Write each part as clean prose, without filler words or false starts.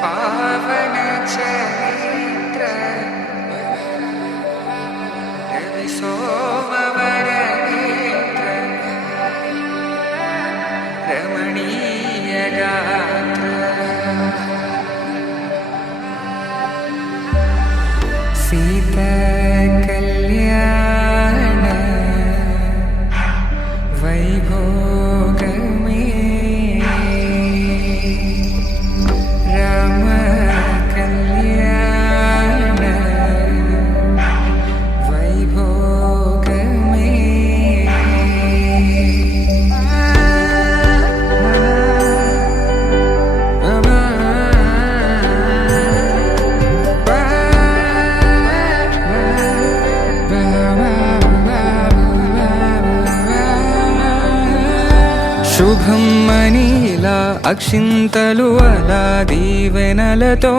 पावन चरित्र रवि सोमवर नेत्र रमणीय गात्र सीता कल्याण वैभोग में राम कल्याण वैभोग శుభం మనీలా అక్షింతలు అలా దీవెనలతో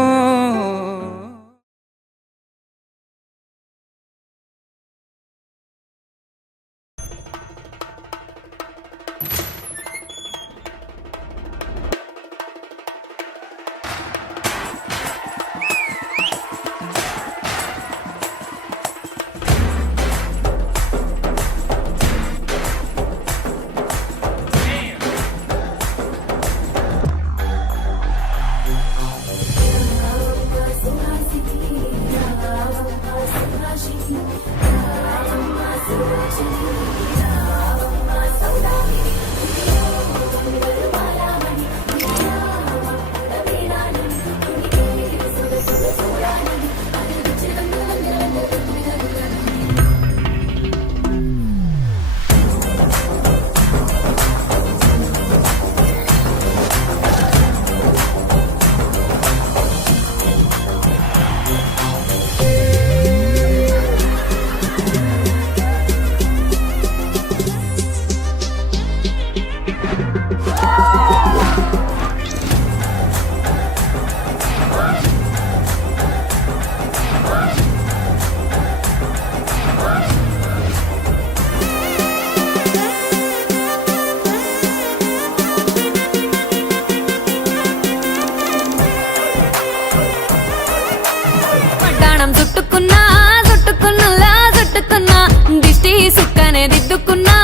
దిష్టి సుక్కనే దిద్దుకున్నా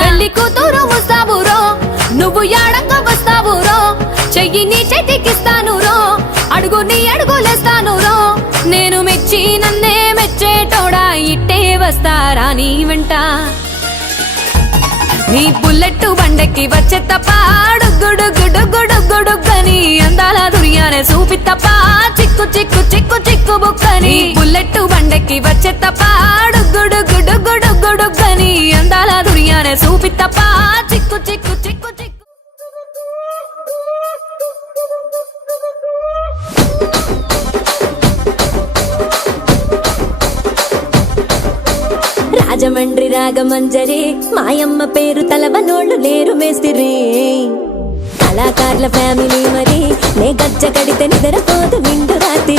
పెళ్లి కూతురు వస్తావురో నువ్వు యాడంగా వస్తావురో చెయ్యి నీ చేతికిస్తాను రో అడుగు నీ అడుగులేస్తాను రో నేను మెచ్చి నన్నే మెచ్చేటోడా ఇట్టే వస్తారా నీ వెంట నీ బుల్లెట్టు బండెక్కి వచ్చే తప్ప గుడుగుడుగుడుగుడుగని అందాల దుర్యానే చూపి తప్ప చిక్కు చిక్కు చిక్కు చిక్కు బుక్కని బుల్లెట్టు బండెక్కి వచ్చే తప్ప గుడుగుడుగుడుగుడుగని అందాల దుర్యానే చూపి తప్ప చిక్కు చిక్కు చిక్కు చిక్కు రాజమండ్రి రాగమంజరి మాయమ్మ పేరు తలవనోళ్ళు లేరు మేస్తిరి కళాకారుల ఫ్యామిలీ మరి నే గజ్జ కడితే నిద్రపోదు నిండు రాత్రి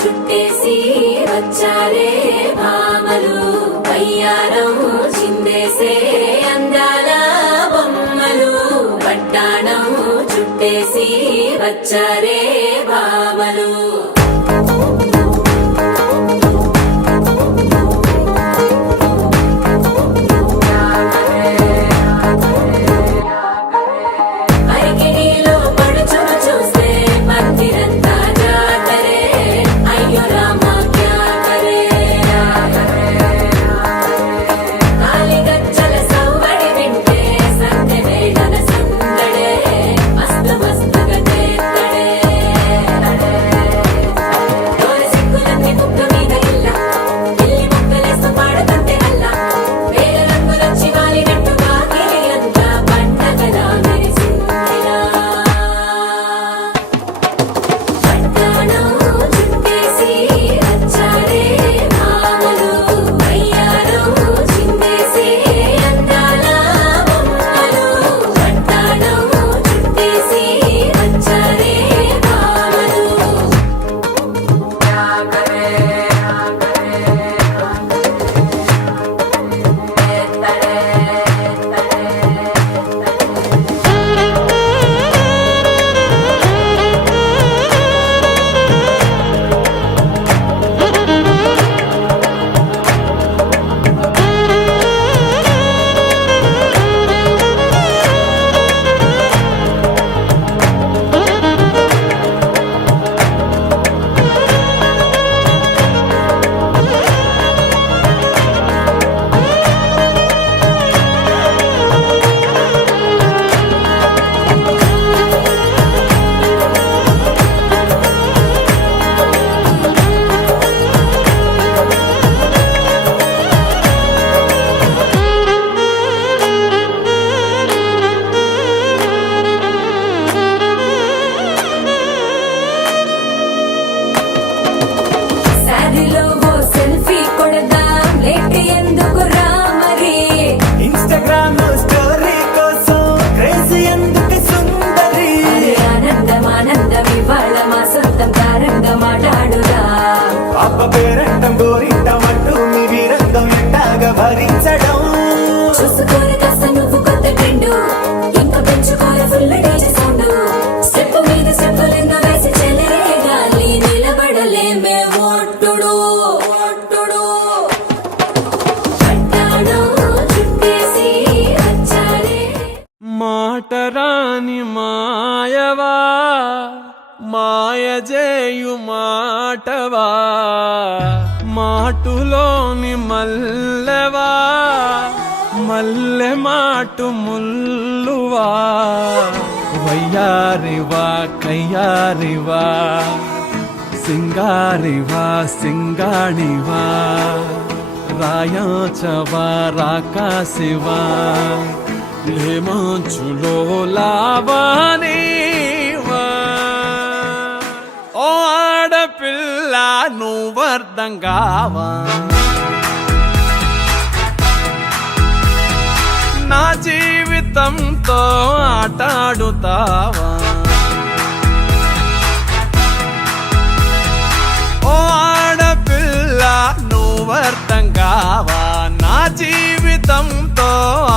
చుట్టేసి వచ్చారే భామలు అయ్యారం చిందేసే అందాల బొమ్మలు పట్టాణం చుట్టేసి వచ్చారే భామలు మాయవా మాయజేయు మాటవా మాటులోని మల్లెవా మల్లె మాటు ముల్లువా వయ్యారివా కయ్యారివా సింగారివా సింగాణివా రాయాచవా రాకాశివా లేమాంచులో లావానివా ఓ ఆడపిల్ల నువ్వర్థం కావా నా జీవితంతో ఆటాడుతావా ఓ ఆడపిల్ల నువ్వర్థం కావా నా జీవితంతో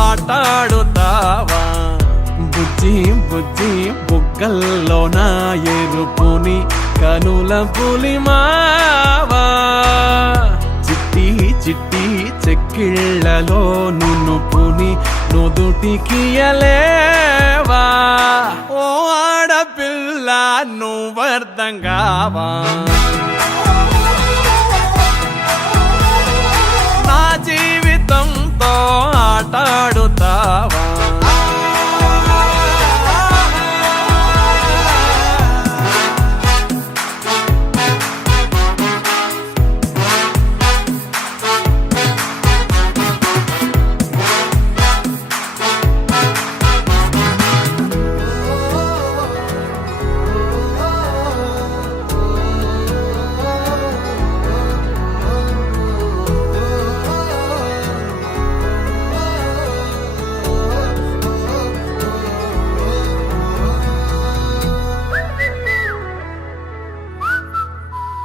ఆటాడుతావా బుజ్జి బుజ్జి బుగ్గల్లో నా ఎరుపుని కనుల పులిమావా చిట్టి చిట్టి చెక్కిళ్ళలో నునుపుని నుదుటికియలేవా ఓ ఆడపిల్ల నువ్వర్థం కావా నా జీవితంతో ఆటాడుతావా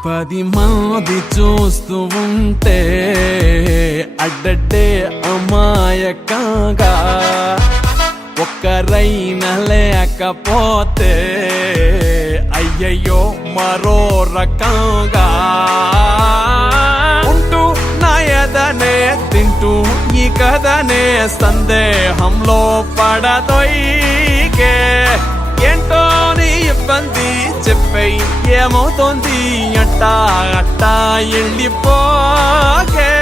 పది మంది చూస్తూ ఉంటే అడ్డడ్డే అమాయకంగా ఒక్కరైనా లేకపోతే అయ్యయ్యో మరో రకంగా ఉంటూ నా ఎదనే తింటూ ఈ కథనే సందేహంలో పడదొయ్యకే ఏంటో నీ ఇబ్బంది చెప్పై ఏమవుతోంది అట్టా అట్టా వెళ్ళిపోకే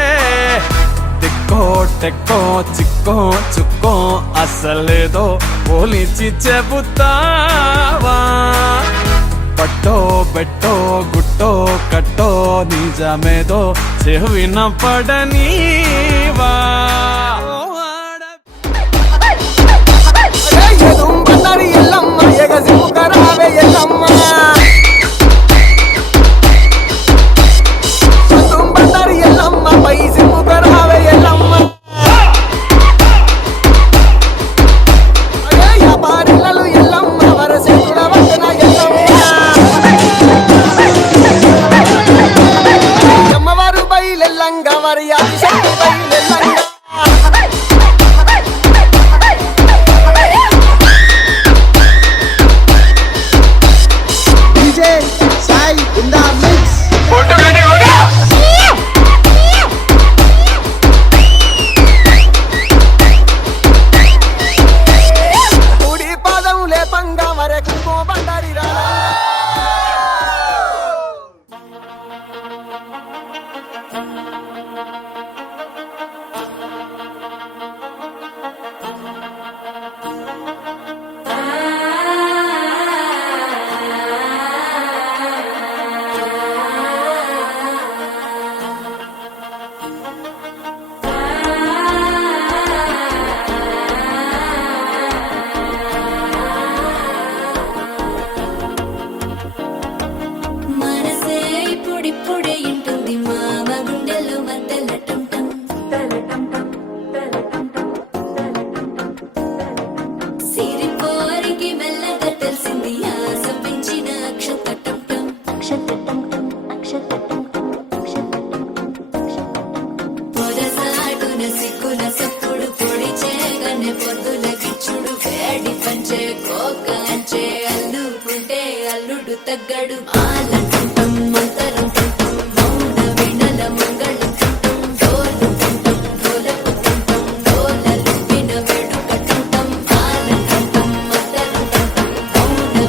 తిక్కో టెక్కో చిక్కో చుక్కో అసలేదో పోలిచి చెబుతావా పట్టో బెట్టో గుట్టో కట్టో నిజమేదో చెవిన పడనీవా ఎల్లమ్మ ఎగసిముకరావే ఎల్లమ్మ తుంబందరి ఎల్లమ్మ పై సిముకరావే ఎల్లమ్మ వ్యాపారిలలు ఎల్లమ్మ వరసేతుల వందన ఎల్లమ్మ అమ్మవారు బయలెల్లంగా వారి ఆదిశక్తి బయలెల్లంగా తగ్గడు ఆలంటుంటం మంతరంటుంటం మౌన వినల మంగళంటుంటం డోలుతుంటం డోలపుతుంటం డోలలు విన వేడుకటుంటం ఆలంటుంటం మంతరంటుంటం మౌన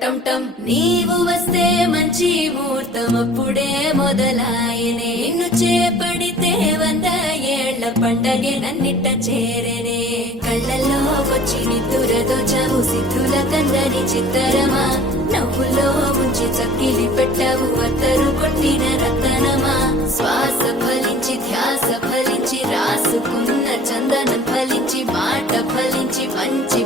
టం టం నీవు వస్తే మంచి ముహూర్తం అప్పుడే మొదలాయనే నిన్ను చేపడితే 100 ఏళ్ల పండగే నన్నిట్ట చేరనే కళ్ళల్లో వచ్చి నిద్దురతో చావు సిద్ధుల కందని చిత్తరమా నవ్వులో ముంచి చక్కిలి పెట్టావు అత్తరు కొట్టిన రతనమా శ్వాస ఫలించి ధ్యాస ఫలించి రాసుకున్న చందనం ఫలించి మాట ఫలించి మంచి